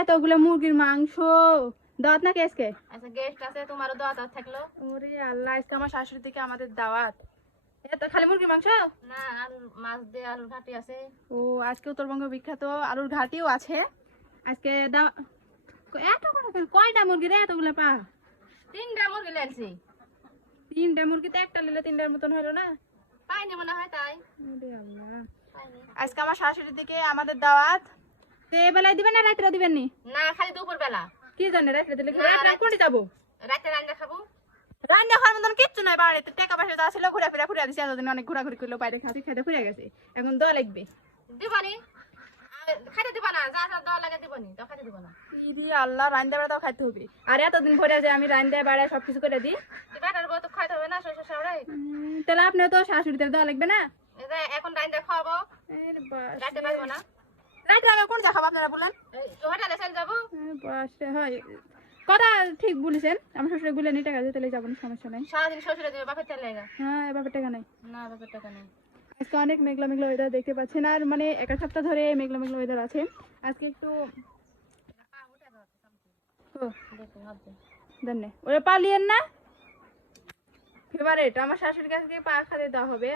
এতগুলো মুরগির মাংস দাওয়াত নাকি আজকে? আচ্ছা গেস্ট আছে, তোমারও দাওয়াত থাকলো। ওরে আল্লাহ, আজকে আমার শাশুড়ি থেকে আমাদের দাওয়াত। এত খালি মুরগির মাংস? না, আলুর মাছ দিয়ে আলুর ঘাটি আছে। ও, আজকে উত্তরবঙ্গ বিখ্যাত আলুর ঘাটিও আছে আজকে। এত কয়টা মুরগি রে এতগুলো পা? 3টা মুরগি লেনছি। 3টা মুরগিতে একটা নিলে 3টার মতন হলো না? পাইনি মনে হয় তাই। ওরে আল্লাহ, পাইনি। আজকে আমার শাশুড়ি থেকে আমাদের দাওয়াত। তো এ বেলায় দিবেন না রাত্রে দিবেন নি? না, খালি দুপুর বেলা। কি জানে রাত্রে দিলে না, রাত্রে কোনটি যাবো? রাতে রান্না খাবো। রান্না খাওয়ার মতন কিচ্ছু নাই বাড়িতে। টাকা পয়সা যা ছিল ঘুরে দিছে, এতদিন অনেক ঘোরাঘুরি করলো, বাইরে খাতে ঘুরে গেছে। এখন দেওয়া লাগবে। দিবানি খাইতে দিবা না, যা যা দেওয়া লাগে দিবানি, তো খাইতে দিব না। ইদি আল্লাহ, রান্না বেড়া তাও খাইতে হবে। আর এতদিন ভরে যে আমি রান্না বেড়ায় সবকিছু করে দিই। বেটার বউ তো খাইতে হবে না, শ্বশুর শাশুড়ি। তাহলে আপনিও তো শাশুড়িদের দেওয়া লাগবে না? এই যে এখন রান্না খাওয়াবো, রাতে পারবো না। রাত্রে আগে কোন চা খাবো আপনারা বলেন? হোটেলে চলে যাবো। হয়, কথা ঠিক বলেছেন। আমার শ্বশুরে বলে নি টাকা দিয়ে, তাহলে যাবো না, সমস্যা নাই। সারাদিন শ্বশুরে দেবে, বাপের তেল লেগা। হ্যাঁ, এবার টাকা নাই। না, বাপের টাকা নেই। আজকে অনেক মেঘলা মেঘলা ওয়েদার দেখতে পাচ্ছেন। আর মানে এক সপ্তাহ ধরে মেঘলা মেঘলা ওয়েদার আছে। আজকে একটু দেন ওরা পালিয়েন না। ফেভারেট আমার শাশুড়ির কাছে পা খাতে দেওয়া হবে।